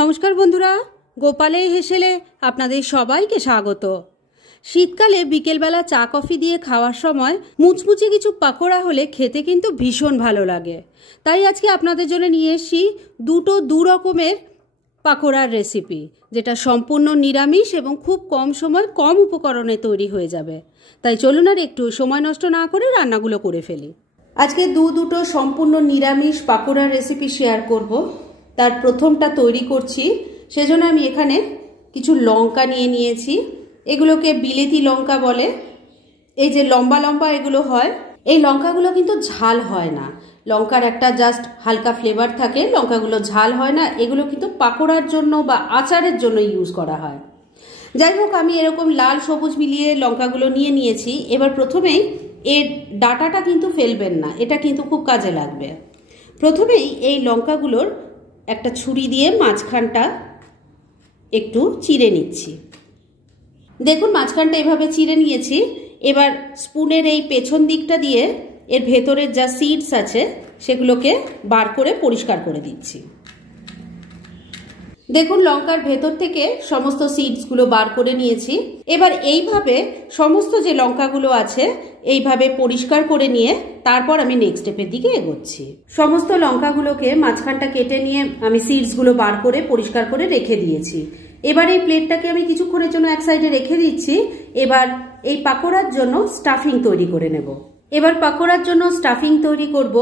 নমস্কার বন্ধুরা, গোপালের হেসেলে আপনাদের সবাইকে স্বাগত। শীতকালে বিকেলবেলা চা কফি দিয়ে খাওয়ার সময় মুচমুচে কিছু পাকোড়া হলে খেতে কিন্তু ভীষণ ভালো লাগে। তাই আজকে আপনাদের জন্য নিয়ে এসেছি দু রকমের পাকোড়ার রেসিপি, যেটা সম্পূর্ণ নিরামিষ এবং খুব কম সময় কম উপকরণে তৈরি হয়ে যাবে। তাই চলুন আর একটু সময় নষ্ট না করে রান্নাগুলো করে ফেলি। আজকে দুটো সম্পূর্ণ নিরামিষ পাকোড়ার রেসিপি শেয়ার করব। তার প্রথমটা তৈরি করছি, সেজন্য আমি এখানে কিছু লঙ্কা নিয়ে নিয়েছি। এগুলোকে বিলেতি লঙ্কা বলে। এই যে লম্বা লম্বা এগুলো হয়, এই লঙ্কাগুলো কিন্তু ঝাল হয় না। লঙ্কার একটা জাস্ট হালকা ফ্লেভার থাকে, লঙ্কাগুলো ঝাল হয় না। এগুলো কিন্তু পাকোড়ার জন্য বা আচারের জন্য ইউজ করা হয়। যাই হোক, আমি এরকম লাল সবুজ মিলিয়ে লঙ্কাগুলো নিয়ে নিয়েছি। এবার প্রথমেই এর ডাঁটাটা কিন্তু ফেলবেন না, এটা কিন্তু খুব কাজে লাগবে। প্রথমেই এই লঙ্কাগুলোর একটা ছুরি দিয়ে মাঝখানটা একটু চিড়ে নিচ্ছি। দেখুন, মাঝখানটা এভাবে চিড়ে নিয়েছি। এবার স্পুনের এই পেছন দিকটা দিয়ে এর ভেতরের যা সিডস আছে সেগুলোকে বার করে পরিষ্কার করে দিচ্ছি। দেখুন, লঙ্কার ভেতর থেকে সমস্ত সিডসগুলো বার করে নিয়েছি। এবার এইভাবে সমস্ত যে লঙ্কাগুলো আছে এইভাবে পরিষ্কার করে নিয়ে তারপর আমি নেক্সট স্টেপের দিকে এগোচ্ছি। সমস্ত লঙ্কাগুলোকে মাঝখানটা কেটে নিয়ে আমি সিডসগুলো বার করে পরিষ্কার করে রেখে দিয়েছি। এবার এই প্লেটটাকে আমি কিছুক্ষণের জন্য এক সাইডে রেখে দিচ্ছি। এবার এই পাকোড়ার জন্য স্টাফিং তৈরি করে নেব। এবার পাকোড়ার জন্য স্টাফিং তৈরি করব,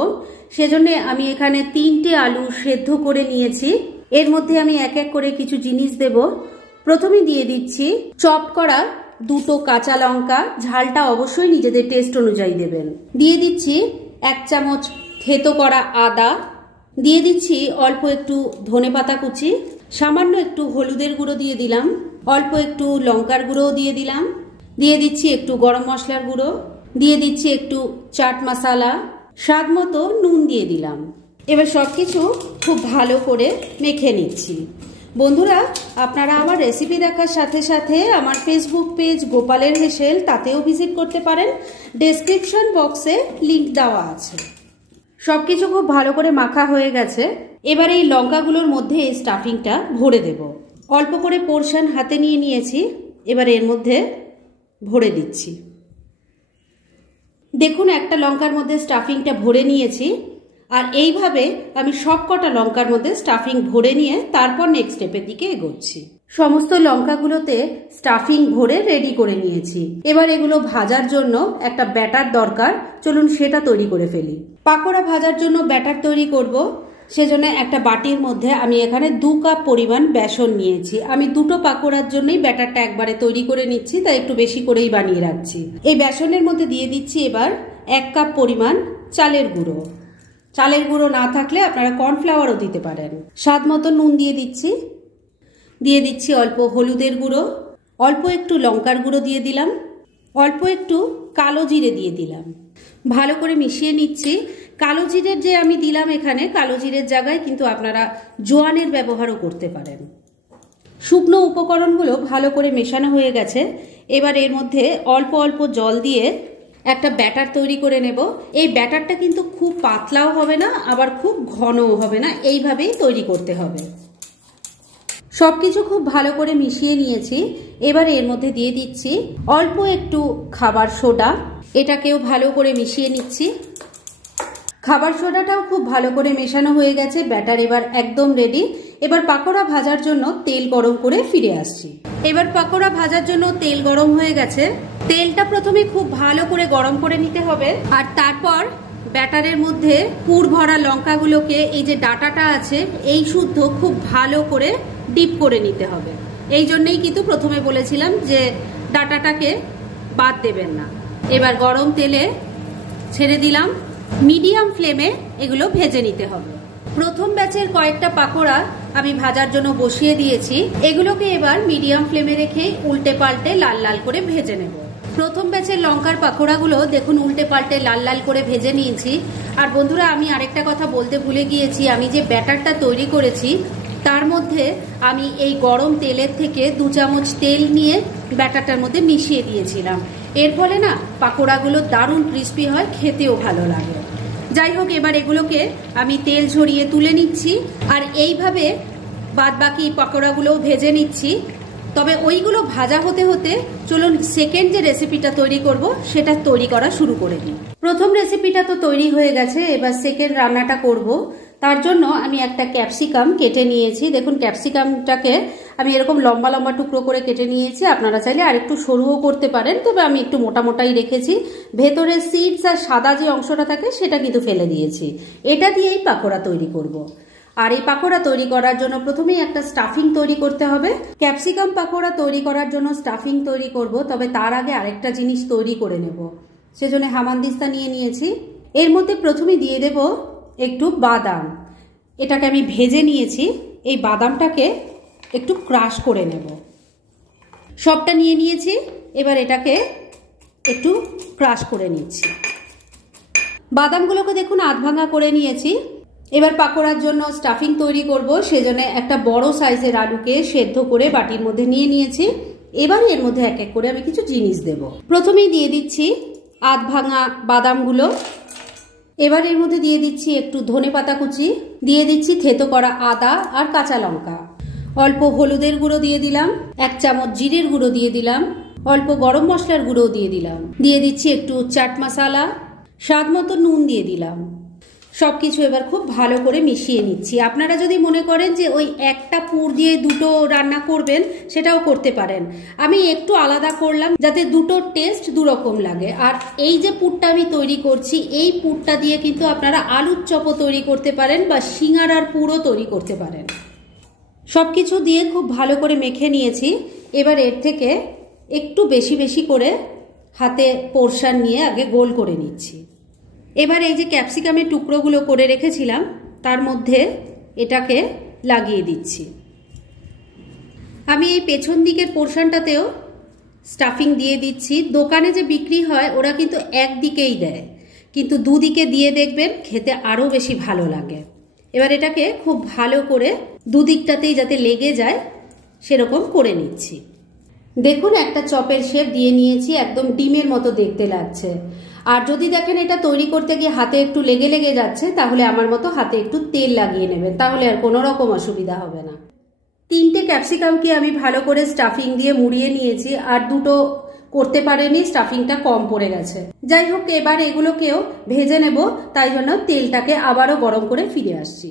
সেজন্য আমি এখানে 3টে আলু সেদ্ধ করে নিয়েছি। এর মধ্যে আমি এক এক করে কিছু জিনিস দেব। প্রথমে দিয়ে দিচ্ছি চপ করা 2টো কাঁচা লঙ্কা, ঝালটা অবশ্যই নিজেদের টেস্ট অনুযায়ী দেবেন। দিয়ে দিচ্ছি 1 চামচ থেতো করা আদা। দিয়ে দিচ্ছি অল্প একটু ধনেপাতা কুচি, সামান্য একটু হলুদের গুঁড়ো দিয়ে দিলাম, অল্প একটু লঙ্কার গুঁড়োও দিয়ে দিলাম, দিয়ে দিচ্ছি একটু গরম মশলার গুঁড়ো, দিয়ে দিচ্ছি একটু চাট মশলা, স্বাদ মতো নুন দিয়ে দিলাম। এবার সবকিছু খুব ভালো করে মেখে নিচ্ছি। বন্ধুরা, আপনারা আমার রেসিপি দেখার সাথে সাথে আমার ফেসবুক পেজ গোপালের হেসেল, তাতেও ভিজিট করতে পারেন। ডেসক্রিপশন বক্সে লিংক দেওয়া আছে। সবকিছু খুব ভালো করে মাখা হয়ে গেছে। এবার এই লঙ্কাগুলোর মধ্যে এই স্টাফিংটা ভরে দেব। অল্প করে পোরশন হাতে নিয়ে নিয়েছি, এবার এর মধ্যে ভরে দিচ্ছি। দেখুন, একটা লঙ্কার মধ্যে স্টাফিংটা ভরে নিয়েছি। আর এইভাবে আমি সব কটা লঙ্কার মধ্যে স্টাফিং ভরে নিয়ে তারপর নেক্সট স্টেপের দিকে এগোচ্ছি। সমস্ত লঙ্কাগুলোতে স্টাফিং ভরে রেডি করে নিয়েছি। এবার এগুলো ভাজার জন্য একটা ব্যাটার দরকার, চলুন সেটা তৈরি করে ফেলি। পাকোড়া ভাজার জন্য ব্যাটার তৈরি করব, সেজন্য একটা বাটির মধ্যে আমি এখানে 2 কাপ পরিমাণ বেসন নিয়েছি। আমি 2টো পাকোড়ার জন্যই ব্যাটারটা একবারে তৈরি করে নিচ্ছি, তাই একটু বেশি করেই বানিয়ে রাখছি। এই বেসনের মধ্যে দিয়ে দিচ্ছি এবার 1 কাপ পরিমাণ চালের গুঁড়ো। চালের গুঁড়ো না থাকলে আপনারা কর্নফ্লাওয়ারও দিতে পারেন। স্বাদ মতো নুন দিয়ে দিচ্ছি। দিয়ে দিচ্ছি অল্প হলুদের গুঁড়ো, অল্প একটু লঙ্কার গুঁড়ো দিয়ে দিলাম, অল্প একটু কালো জিরে দিয়ে দিলাম। ভালো করে মিশিয়ে নিচ্ছি। কালো জিরের যে আমি দিলাম এখানে, কালো জিরের জায়গায় কিন্তু আপনারা জোয়ানের ব্যবহারও করতে পারেন। শুকনো উপকরণগুলো ভালো করে মেশানো হয়ে গেছে। এবার এর মধ্যে অল্প অল্প জল দিয়ে একটা ব্যাটার তৈরি করে নেব। এই ব্যাটারটা কিন্তু খুব পাতলাও হবে না, আবার খুব ঘনও হবে না, এইভাবেই তৈরি করতে হবে। সবকিছু খুব ভালো করে মিশিয়ে নিয়েছি। এবার এর মধ্যে দিয়ে দিচ্ছি অল্প একটু খাবার সোডা, এটাকেও ভালো করে মিশিয়ে নিচ্ছি। খাবার সোডাটাও খুব ভালো করে মেশানো হয়ে গেছে। ব্যাটার এবার একদম রেডি। এবার পাকোড়া ভাজার জন্য তেল গরম করে ফিরে আসছি। এবার পাকোড়া ভাজার জন্য তেল গরম হয়ে গেছে। তেলটা প্রথমে খুব ভালো করে গরম করে নিতে হবে, আর তারপর ব্যাটারের মধ্যে পুর ভরা লঙ্কাগুলোকে, এই যে ডাঁটাটা আছে এই শুদ্ধ খুব ভালো করে ডিপ করে নিতে হবে। এই জন্যই কিন্তু প্রথমে বলেছিলাম যে ডাঁটাটাকে বাদ দেবেন না। এবার গরম তেলে ছেড়ে দিলাম। মিডিয়াম ফ্লেমে এগুলো ভেজে নিতে হবে। প্রথম ব্যাচের কয়েকটা পাকোড়া আমি ভাজার জন্য বসিয়ে দিয়েছি। এগুলোকে এবার মিডিয়াম ফ্লেমে রেখে উল্টে পাল্টে লাল লাল করে ভেজে নেব। প্রথম ব্যাচের লঙ্কার পাকোড়াগুলো দেখুন উল্টে পাল্টে লাল লাল করে ভেজে নিয়েছি। আর বন্ধুরা, আমি আরেকটা কথা বলতে ভুলে গিয়েছি। আমি যে ব্যাটারটা তৈরি করেছি তার মধ্যে আমি এই গরম তেলের থেকে 2 চামচ তেল নিয়ে ব্যাটারটার মধ্যে মিশিয়ে দিয়েছিলাম। এর ফলে না পাকোড়াগুলো দারুণ ক্রিস্পি হয়, খেতেও ভালো লাগে। যাই হোক, এবার এগুলোকে আমি তেল ঝরিয়ে তুলে নিচ্ছি। আর এইভাবে বাদ বাকি পাকোড়াগুলোও ভেজে নিচ্ছি। তবে ওইগুলো ভাজা হতে হতে চলুন সেকেন্ড যে রেসিপিটা তৈরি করব সেটা তৈরি করা শুরু করে দিই। প্রথম রেসিপিটা তো তৈরি হয়ে গেছে, এবার সেকেন্ড রান্নাটা করব। তার জন্য আমি একটা ক্যাপসিকাম কেটে নিয়েছি। দেখুন ক্যাপসিকামটাকে আমি এরকম লম্বা লম্বা টুকরো করে কেটে নিয়েছি। আপনারা চাইলে আর একটু সরুও করতে পারেন, তবে আমি একটু মোটা মোটাই রেখেছি। ভেতরের সিডস আর সাদা যে অংশটা থাকে সেটা কিন্তু ফেলে দিয়েছি। এটা দিয়েই পাকোড়া তৈরি করব। আর এই পাকোড়া তৈরি করার জন্য প্রথমেই একটা স্টাফিং তৈরি করতে হবে। ক্যাপসিকাম পাকোড়া তৈরি করার জন্য স্টাফিং তৈরি করব, তবে তার আগে আরেকটা জিনিস তৈরি করে নেব। সেজন্য হামানদিস্তা নিয়ে নিয়েছি। এর মধ্যে প্রথমে দিয়ে দেব একটু বাদাম। এটাকে আমি ভেজে নিয়েছি। এই বাদামটাকে একটু ক্রাশ করে নেব। সবটা নিয়ে নিয়েছি, এবার এটাকে একটু ক্রাশ করে নিচ্ছি। বাদামগুলোকে দেখুন আধ ভাঙা করে নিয়েছি। এবার পাকোড়ার জন্য স্টাফিং তৈরি করব, সেজন্য একটা বড় সাইজের আলুকে সেদ্ধ করে বাটির মধ্যে নিয়ে নিয়েছি। এবার এর মধ্যে এক এক করে আমি কিছু জিনিস দেব। প্রথমেই দিয়ে দিচ্ছি আধ ভাঙা বাদামগুলো। এবার এর মধ্যে দিয়ে দিচ্ছি একটু ধনেপাতা কুচি, দিয়ে দিচ্ছি থেতো করা আদা আর কাঁচা লঙ্কা, অল্প হলুদের গুঁড়ো দিয়ে দিলাম, 1 চামচ জিরের গুঁড়ো দিয়ে দিলাম, অল্প গরম মশলার গুঁড়ো দিয়ে দিলাম, দিয়ে দিচ্ছি একটু চাট মশলা, স্বাদ মতো নুন দিয়ে দিলাম। সবকিছু এবার খুব ভালো করে মিশিয়ে নিচ্ছি। আপনারা যদি মনে করেন যে ওই একটা পুর দিয়ে দুটো রান্না করবেন সেটাও করতে পারেন। আমি একটু আলাদা করলাম যাতে দুটোর টেস্ট দুরকম লাগে। আর এই যে পুরটা আমি তৈরি করছি, এই পুরটা দিয়ে কিন্তু আপনারা আলুর চপও তৈরি করতে পারেন বা সিঙ্গারার পুরও তৈরি করতে পারেন। সবকিছু দিয়ে খুব ভালো করে মেখে নিয়েছি। এবার এর থেকে একটু বেশি বেশি করে হাতে পোরশন নিয়ে আগে গোল করে নিচ্ছি। এবার এই যে ক্যাপসিকামের টুকরোগুলো করে রেখেছিলাম তার মধ্যে এটাকে লাগিয়ে দিচ্ছি। আমি এই পেছন দিকের পোরশনটাতেও স্টাফিং দিয়ে দিচ্ছি। দোকানে যে বিক্রি হয় ওরা কিন্তু একদিকেই দেয়, কিন্তু দুদিকে দিয়ে দেখবেন খেতে আরও বেশি ভালো লাগে। এবার এটাকে খুব ভালো করে দুদিকটাতেই যাতে লেগে যায় সেরকম করে নিচ্ছি। দেখুন একটা চপের শেপ দিয়ে নিয়েছি, একদম ডিমের মতো দেখতে লাগছে। আর যদি দেখেন এটা তৈরি করতে গিয়ে হাতে একটু লেগে লেগে যাচ্ছে, তাহলে আমার মতো হাতে একটু তেল লাগিয়ে নেবেন, তাহলে আর কোনো রকম অসুবিধা হবে না। 3টে ক্যাপসিকামকে আমি ভালো করে স্টাফিং দিয়ে মুড়িয়ে নিয়েছি, আর দুটো করতে পারেনি, স্টাফিংটা কম পড়ে গেছে। যাই হোক, এবার এগুলোকেও ভেজে নেব, তাই জন্য তেলটাকে আবারও গরম করে ফিরে আসছি।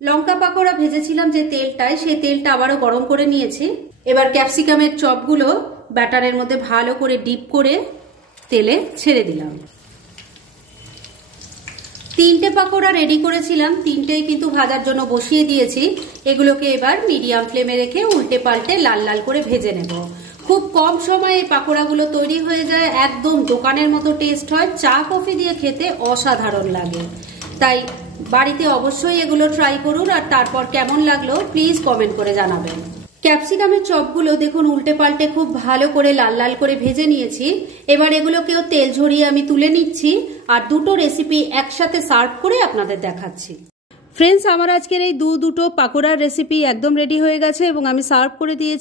লঙ্কা পাকোড়া ভেজেছিলাম যে তেলটায়, সেই তেলটা আবারও গরম করে নিয়েছি। এবার ক্যাপসিকামের চপগুলো ব্যাটারের মধ্যে ভালো করে ডিপ করে তেলে ছেড়ে দিলাম। 3টে পাকোড়া রেডি করেছিলাম, 3টেই কিন্তু ভাজার জন্য বসিয়ে দিয়েছি। এগুলোকে এবার মিডিয়াম ফ্লেমে রেখে উল্টে পাল্টে লাল লাল করে ভেজে নেব। খুব কম সময়ে এই পাকোড়াগুলো তৈরি হয়ে যায়, একদম দোকানের মতো টেস্ট হয়, চা কফি দিয়ে খেতে অসাধারণ লাগে। তাই বাড়িতে অবশ্যই এগুলো ট্রাই করুন, আর তারপর কেমন লাগলো প্লিজ কমেন্ট করে জানাবেন। ক্যাপসিকামের চপগুলো দেখুন উল্টে পাল্টে খুব ভালো করে লাল লাল করে ভেজে নিয়েছি। এবার এগুলোকেও তেল ঝরিয়ে আমি তুলে নিচ্ছি, আর দুটো রেসিপি একসাথে সার্ভ করে আপনাদের দেখাচ্ছি। ফ্রেন্ডস, আমার আজকের এই দুটো পাকোড়ার রেসিপি একদম রেডি হয়ে গেছে এবং আমি সার্ভ করে দিয়েছি।